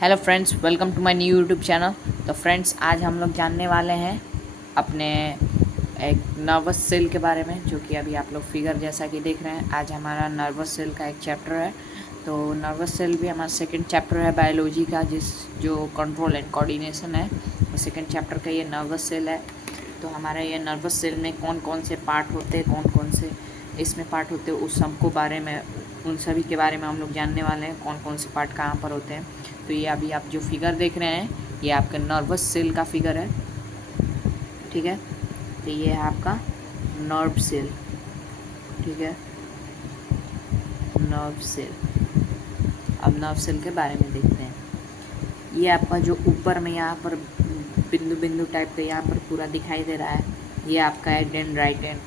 Hello friends, welcome to my new YouTube channel. तो friends, आज हम लोग जानने वाले हैं अपने एक नर्वस सेल के बारे में, जो कि अभी आप लोग फिगर जैसा कि देख रहे हैं। आज हमारा नर्वस सेल का एक चैप्टर है। तो नर्वस सेल भी हमारा सेकंड चैप्टर है बायोलॉजी का, जो कंट्रोल एंड कोऑर्डिनेशन है। तो सेकंड चैप्टर का ये नर्वस सेल है। तो हमारे ये नर्वस सेल में कौन कौन से पार्ट होते हैं, कौन कौन से इसमें पार्ट होते हैं, उस सबको बारे में, उन सभी के बारे में हम लोग जानने वाले हैं, कौन कौन से पार्ट कहाँ पर होते हैं। तो ये अभी आप जो फिगर देख रहे हैं, ये आपका नर्वस सेल का फिगर है, ठीक है। तो ये है आपका नर्व सेल, ठीक है, नर्व सेल। अब नर्व सेल के बारे में देखते हैं। ये आपका जो ऊपर में यहाँ पर बिंदु बिंदु टाइप का यहाँ पर पूरा दिखाई दे रहा है, ये आपका है डेंड्राइटन।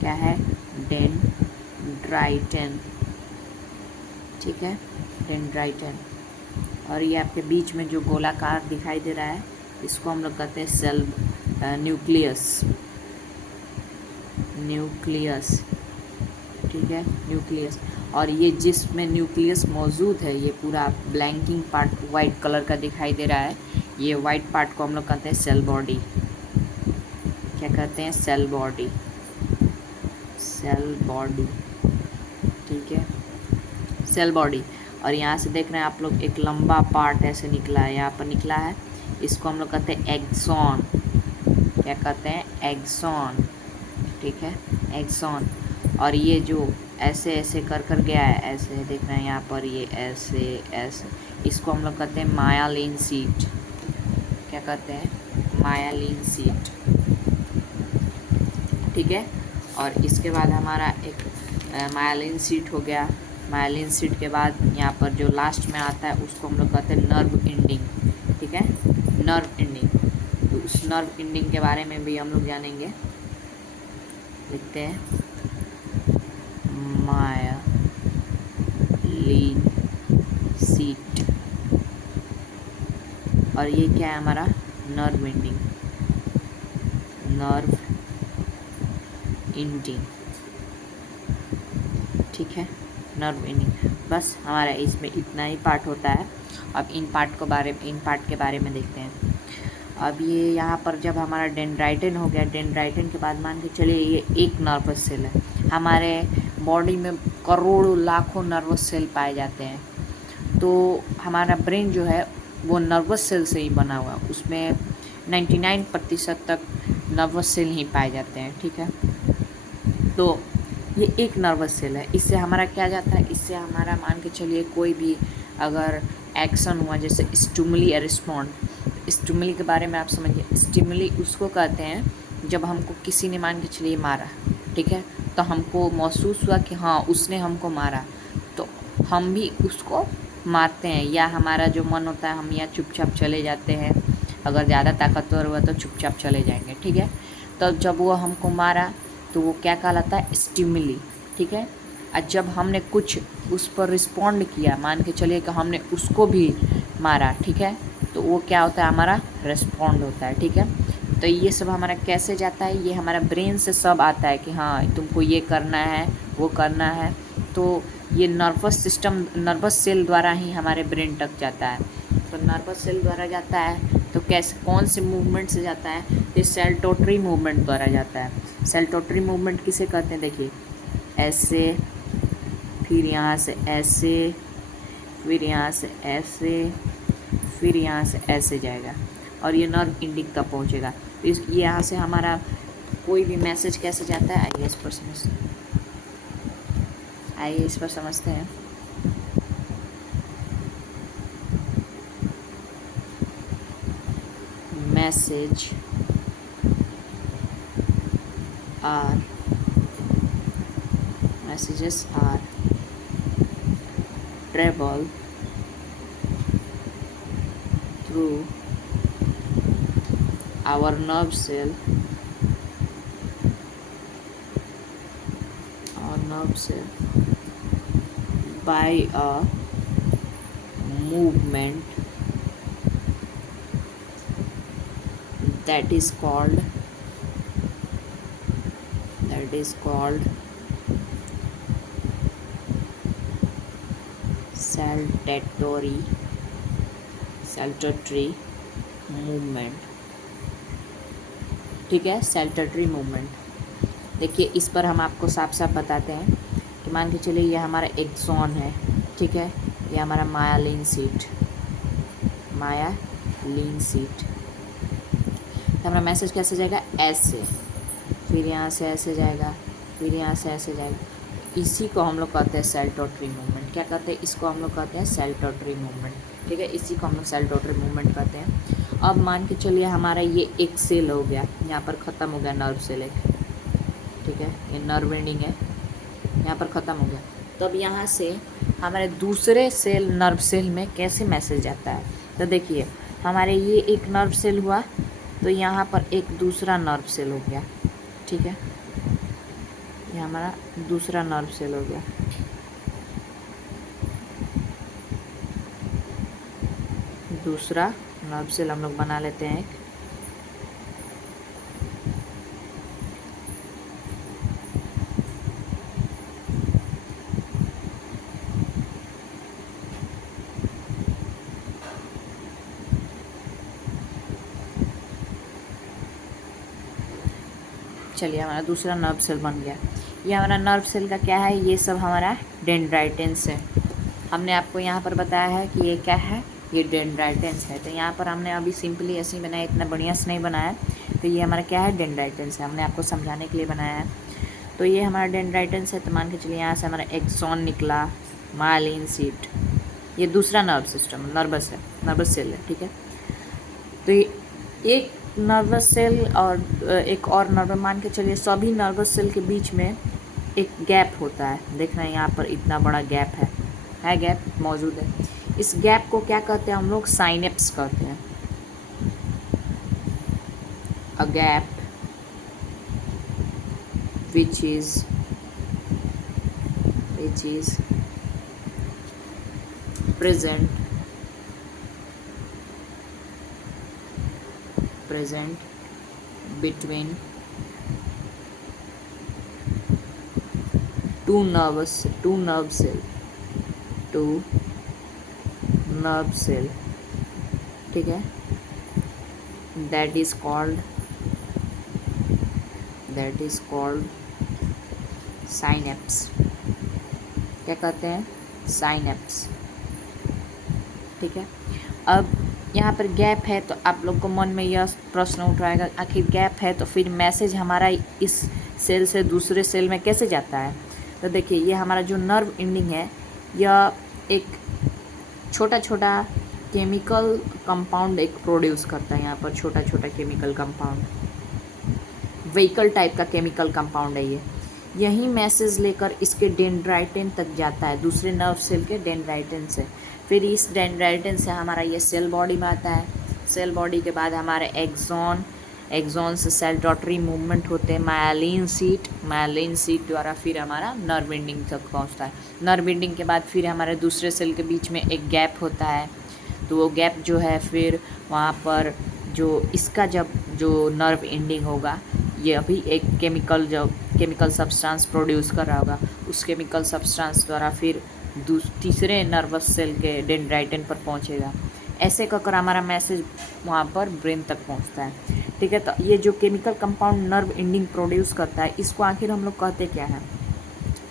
क्या है? डेंड्राइटन, ठीक है, डेंड्राइटन। और ये आपके बीच में जो गोलाकार दिखाई दे रहा है, इसको हम लोग कहते हैं सेल न्यूक्लियस, न्यूक्लियस, ठीक है, न्यूक्लियस। और ये जिसमें न्यूक्लियस मौजूद है, ये पूरा ब्लैंकिंग पार्ट वाइट कलर का दिखाई दे रहा है, ये वाइट पार्ट को हम लोग कहते हैं सेल बॉडी। क्या कहते हैं? सेल बॉडी, सेल बॉडी, ठीक है, सेल बॉडी। और यहाँ से देख रहे हैं आप लोग, एक लंबा पार्ट ऐसे निकला है, यहाँ पर निकला है, इसको हम लोग कहते हैं एक्सॉन। क्या कहते हैं? एक्सॉन, ठीक है, एक्सॉन। और ये जो ऐसे ऐसे कर कर गया है, ऐसे देख रहे हैं यहाँ पर, ये ऐसे ऐसे, इसको हम लोग कहते हैं मायालिन सीट। क्या कहते हैं? मायालिन सीट, ठीक है। और इसके बाद हमारा एक मायालिन सीट हो गया। मायालिन सीट के बाद यहाँ पर जो लास्ट में आता है, उसको हम लोग कहते हैं नर्व एंडिंग, ठीक है, नर्व एंडिंग। तो उस नर्व एंडिंग के बारे में भी हम लोग जानेंगे। लिखते हैं मायालिन सीट। और ये क्या है? हमारा नर्व एंडिंग, नर्व एंडिंग, ठीक है, नर्व एंडिंग। बस हमारा इसमें इतना ही पार्ट होता है। अब इन पार्ट के बारे में देखते हैं। अब ये यहाँ पर जब हमारा डेंड्राइटन हो गया, डेंड्राइटन के बाद मान के चलिए ये एक नर्वस सेल है। हमारे बॉडी में करोड़ों लाखों नर्वस सेल पाए जाते हैं। तो हमारा ब्रेन जो है वो नर्वस सेल से ही बना हुआ है, उसमें 99% तक नर्वस सेल ही पाए जाते हैं, ठीक है। तो ये एक नर्वस सेल है। इससे हमारा क्या जाता है? इससे हमारा मान के चलिए कोई भी अगर एक्शन हुआ, जैसे स्टिमुली या रिस्पॉन्ड। स्टिमुली के बारे में आप समझिए। स्टिमुली उसको कहते हैं जब हमको किसी ने मान के चलिए मारा, ठीक है, तो हमको महसूस हुआ कि हाँ उसने हमको मारा, तो हम भी उसको मारते हैं। या हमारा जो मन होता है, हम या चुपचाप चले जाते हैं, अगर ज़्यादा ताकतवर हुआ तो चुपचाप चले जाएंगे, ठीक है। तो जब वो हमको मारा तो वो क्या कहलाता है? स्टिमुली, ठीक है। और जब हमने कुछ उस पर रिस्पॉन्ड किया, मान के चलिए कि हमने उसको भी मारा, ठीक है, तो वो क्या होता है? हमारा रिस्पॉन्ड होता है, ठीक है। तो ये सब हमारा कैसे जाता है? ये हमारा ब्रेन से सब आता है कि हाँ तुमको ये करना है, वो करना है। तो ये नर्वस सिस्टम, नर्वस सेल द्वारा ही हमारे ब्रेन तक जाता है। तो नर्वस सेल द्वारा जाता है, तो कैसे, कौन से मूवमेंट से जाता है? ये सेल्टोट्री मूवमेंट द्वारा जाता है। सेल्टोट्री मूवमेंट किसे कहते हैं? देखिए, ऐसे, फिर यहाँ से ऐसे, फिर यहाँ से ऐसे, फिर यहाँ से ऐसे जाएगा, और ये नर्व एंडिंग तक पहुँचेगा। तो इस यहाँ से हमारा कोई भी मैसेज कैसे जाता है, आइए इस पर समझते हैं। Message are, messages are travel through our nerve cell, by a movement that is called saltatory saltatory movement, ठीक है, सेल्टोट्री मूवमेंट। देखिए इस पर हम आपको साफ साफ बताते हैं कि मान के चलिए ये हमारा एक्सॉन है, ठीक है, ये हमारा मायालीन सीट, मायालीन सीट। तो हमारा मैसेज कैसे जाएगा, ऐसे, फिर यहाँ से ऐसे जाएगा, फिर यहाँ से ऐसे जाएगा। इसी को हम लोग कहते हैं सेल्टोट्री मूवमेंट। क्या कहते हैं, इसको हम लोग कहते हैं सेल्टोट्री मूवमेंट, ठीक है, इसी को हम लोग सेल्टोट्री मूवमेंट कहते हैं। अब मान के चलिए हमारा ये एक सेल हो गया, यहाँ पर ख़त्म हो गया नर्व सेल एक, ठीक है, ये नर्व एंडिंग है, यहाँ पर ख़त्म हो गया। तो अब यहाँ से हमारे दूसरे सेल नर्व सेल में कैसे मैसेज जाता है, तो देखिए हमारे ये एक नर्व सेल हुआ, तो यहाँ पर एक दूसरा नर्व सेल हो गया, ठीक है, ये हमारा दूसरा नर्व सेल हो गया। दूसरा नर्व सेल हम लोग बना लेते हैं एक, चलिए हमारा दूसरा नर्व सेल बन गया। ये हमारा नर्व सेल का क्या है, ये सब हमारा डेंड्राइटिन्स है। हमने आपको यहाँ पर बताया है कि ये क्या है, ये डेंड्राइटिन्स है। तो यहाँ पर हमने अभी सिंपली ऐसे ही बनाया, इतना बढ़िया से नहीं बनाया। तो ये हमारा क्या है, डेंड्राइटिन्स है, हमने आपको समझाने के लिए बनाया है। तो ये हमारा डेंड्राइटिन्स है। तो मान के चलिए यहाँ से हमारा एक्सॉन निकला, मायलिन सीट, ये दूसरा नर्व सिस्टम नर्वस है, नर्वस सेल है, ठीक है। तो एक नर्वस सेल और एक और नर्व, मान के चलिए सभी नर्वस सेल के बीच में एक गैप होता है। देख रहे हैं यहाँ पर इतना बड़ा गैप है गैप मौजूद है। इस गैप को क्या कहते हैं हम लोग, साइनेप्स कहते हैं। A gap which is present between two nerve cell, ठीक है, that is called synapse। क्या कहते हैं, साइनेप्स, ठीक है। अब यहाँ पर गैप है, तो आप लोग को मन में यह प्रश्न उठाएगा, आखिर गैप है तो फिर मैसेज हमारा इस सेल से दूसरे सेल में कैसे जाता है। तो देखिए ये हमारा जो नर्व एंडिंग है, यह एक छोटा छोटा केमिकल कंपाउंड एक प्रोड्यूस करता है। यहाँ पर छोटा छोटा केमिकल कंपाउंड, व्हीकल टाइप का केमिकल कंपाउंड है ये। यही मैसेज लेकर इसके डेंड्राइटिन तक जाता है, दूसरे नर्व सेल के डेंड्राइटिन से। फिर इस डेंड्राइटिन से हमारा ये सेल बॉडी में आता है। सेल बॉडी के बाद हमारे एक्सॉन से सेल्टोट्री मूवमेंट होते हैं, मायलिन सीट द्वारा फिर हमारा नर्व एंडिंग तक पहुंचता है। नर्व एंडिंग के बाद फिर हमारे दूसरे सेल के बीच में एक गैप होता है। तो वो गैप जो है फिर वहाँ पर जो इसका जब जो नर्व एंडिंग होगा, ये अभी एक केमिकल सब्सटेंस प्रोड्यूस कर रहा होगा, उस केमिकल सब्सटेंस द्वारा फिर तीसरे नर्वस सेल के डेंड्राइटिन पर पहुंचेगा। ऐसे कर हमारा मैसेज वहाँ पर ब्रेन तक पहुँचता है, ठीक है। तो ये जो chemical compound nerve ending produce करता है, इसको आखिर हम लोग कहते क्या है,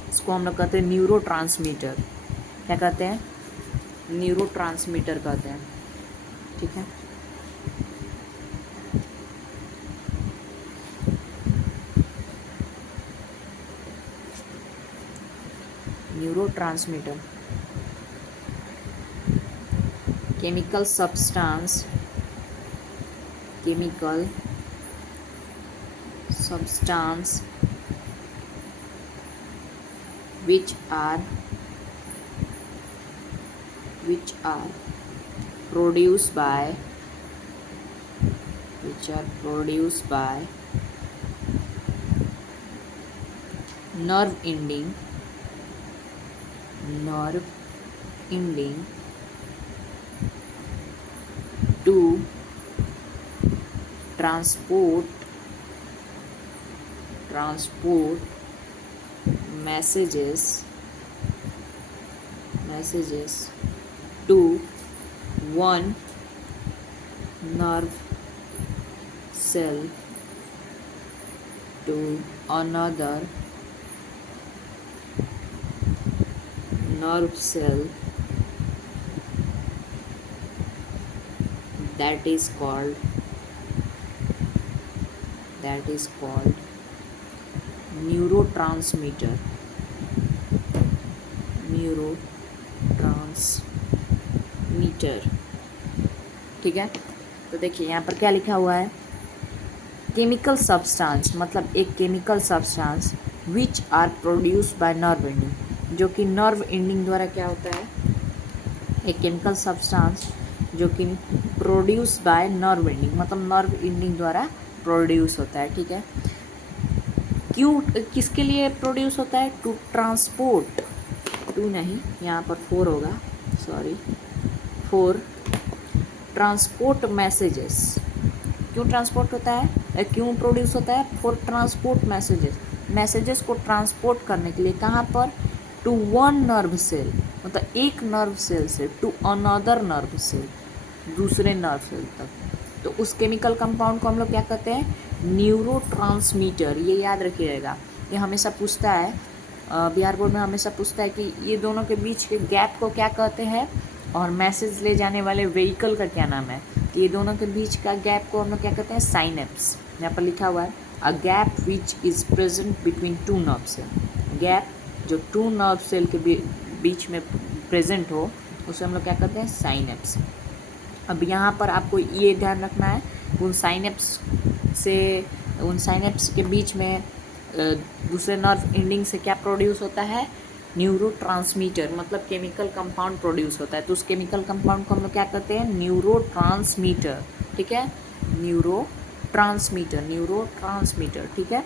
इसको हम लोग कहते हैं न्यूरोट्रांसमीटर। क्या कहते हैं, न्यूरोट्रांसमीटर कहते हैं, ठीक है। Neurotransmitter chemical substance which are produced by nerve ending to transport messages to one nerve cell to another nerve cell, that is called neurotransmitter. ठीक है। तो देखिए यहाँ पर क्या लिखा हुआ है, केमिकल सब्सटेंस, मतलब एक chemical substance which are produced by nerve ending, जो कि नर्व एंडिंग द्वारा क्या होता है, एक केमिकल सब्सटेंस जो कि प्रोड्यूस बाय नर्व एंडिंग, मतलब नर्व एंडिंग द्वारा प्रोड्यूस होता है। ठीक है। क्यों, किसके लिए प्रोड्यूस होता है, टू ट्रांसपोर्ट, टू नहीं यहाँ पर 4 होगा, सॉरी, 4 ट्रांसपोर्ट मैसेजेस। क्यों ट्रांसपोर्ट होता है, क्यों प्रोड्यूस होता है, फॉर ट्रांसपोर्ट मैसेजेस को ट्रांसपोर्ट करने के लिए, कहाँ पर, टू वन नर्व सेल, मतलब एक नर्व सेल से टू अनदर नर्व सेल, दूसरे नर्व सेल तक। तो उस केमिकल कंपाउंड को हम लोग क्या कहते हैं, न्यूरोट्रांसमीटर। ये याद रखिएगा, ये हमेशा पूछता है, बिहार बोर्ड में हमेशा पूछता है कि ये दोनों के बीच के गैप को क्या कहते हैं, और मैसेज ले जाने वाले व्हीकल का क्या नाम है। तो ये दोनों के बीच का गैप को हम लोग क्या कहते हैं, साइनेप्स। यहाँ पर लिखा हुआ है, a gap which is present between two nerve cell. Gap जो टू नर्व सेल के बीच में प्रेजेंट हो, उसे हम लोग क्या कहते हैं, साइनेप्स। अब यहाँ पर आपको ये ध्यान रखना है, उन साइनेप्स के बीच में दूसरे नर्व एंडिंग से क्या प्रोड्यूस होता है, न्यूरोट्रांसमीटर, मतलब केमिकल कंपाउंड प्रोड्यूस होता है। तो उस केमिकल कंपाउंड को हम लोग क्या कहते हैं, न्यूरोट्रांसमीटर। ठीक है, न्यूरोट्रांसमीटर। ठीक है।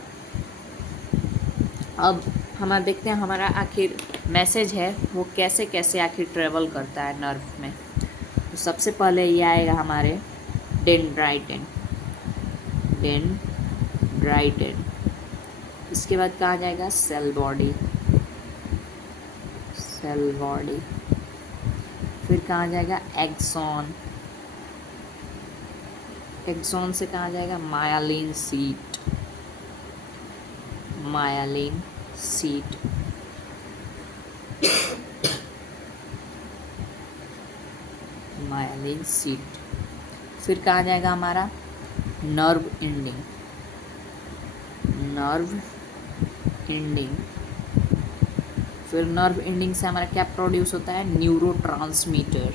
अब हम देखते हैं हमारा आखिर मैसेज है वो कैसे कैसे आखिर ट्रेवल करता है नर्व में। तो सबसे पहले ये आएगा हमारे डेंड्राइटिन। इसके बाद कहाँ जाएगा, सेल बॉडी। फिर कहाँ जाएगा, एक्सॉन से कहाँ जाएगा, मायलिन सीट। फिर कहाँ जाएगा हमारा, नर्व एंडिंग। फिर नर्व एंडिंग से हमारा क्या प्रोड्यूस होता है, न्यूरोट्रांसमीटर।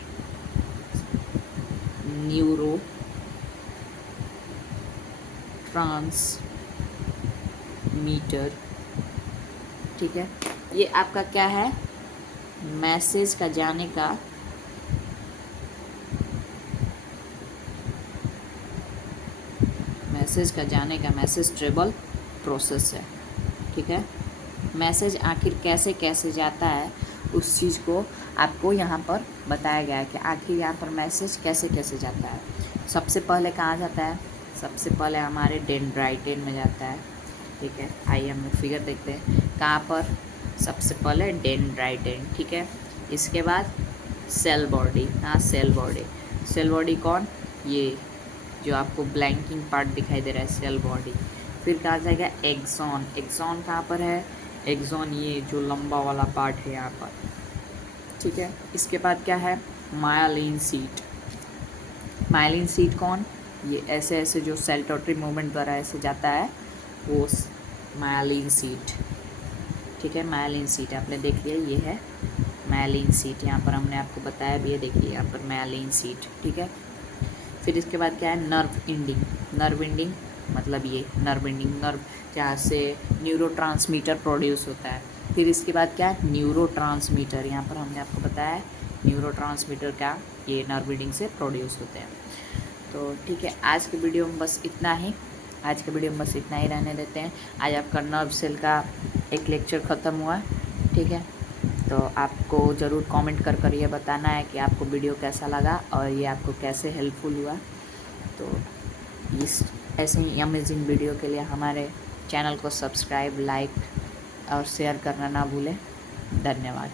ठीक है। ये आपका क्या है, मैसेज का जाने का मैसेज ट्रेवल प्रोसेस है। ठीक है। मैसेज आखिर कैसे कैसे जाता है, उस चीज़ को आपको यहाँ पर बताया गया है कि आखिर यहाँ पर मैसेज कैसे कैसे जाता है। सबसे पहले कहाँ जाता है, सबसे पहले हमारे डेंड्राइटिन में जाता है। ठीक है, आइए हम लोग फिगर देखते हैं, कहाँ पर, सबसे पहले डेंड्राइटिन। ठीक है। इसके बाद सेल बॉडी। हाँ, सेल बॉडी कौन, ये जो आपको ब्लैंकिंग पार्ट दिखाई दे रहा है, सेल बॉडी। फिर कहाँ जाएगा, एक्सॉन कहाँ पर है, एक्सॉन ये जो लंबा वाला पार्ट है यहाँ पर। ठीक है। इसके बाद क्या है, मायलिन सीट कौन, ये ऐसे ऐसे जो सेल टोटरी मूवमेंट द्वारा ऐसे जाता है, वो मायलिन सीट। ठीक है, मायलिन सीट आपने देख लिया, ये है मायलिन सीट। यहाँ पर हमने आपको बताया भी है, देखिए यहाँ पर मायलिन सीट। ठीक है। फिर इसके बाद क्या है, नर्व एंडिंग, मतलब ये नर्व जहाँ से न्यूरोट्रांसमीटर प्रोड्यूस होता है। फिर इसके बाद क्या है, न्यूरोट्रांसमीटर। यहाँ पर हमने आपको बताया है न्यूरोट्रांसमीटर क्या, ये नर्व एंडिंग से प्रोड्यूस होते हैं। तो ठीक है, आज के वीडियो में बस इतना ही रहने देते हैं। आज आपका नर्व सेल का एक लेक्चर ख़त्म हुआ। ठीक है। तो आपको ज़रूर कमेंट कर ये बताना है कि आपको वीडियो कैसा लगा और ये आपको कैसे हेल्पफुल हुआ। तो इस ऐसे ही अमेजिंग वीडियो के लिए हमारे चैनल को सब्सक्राइब, लाइक और शेयर करना ना भूलें। धन्यवाद।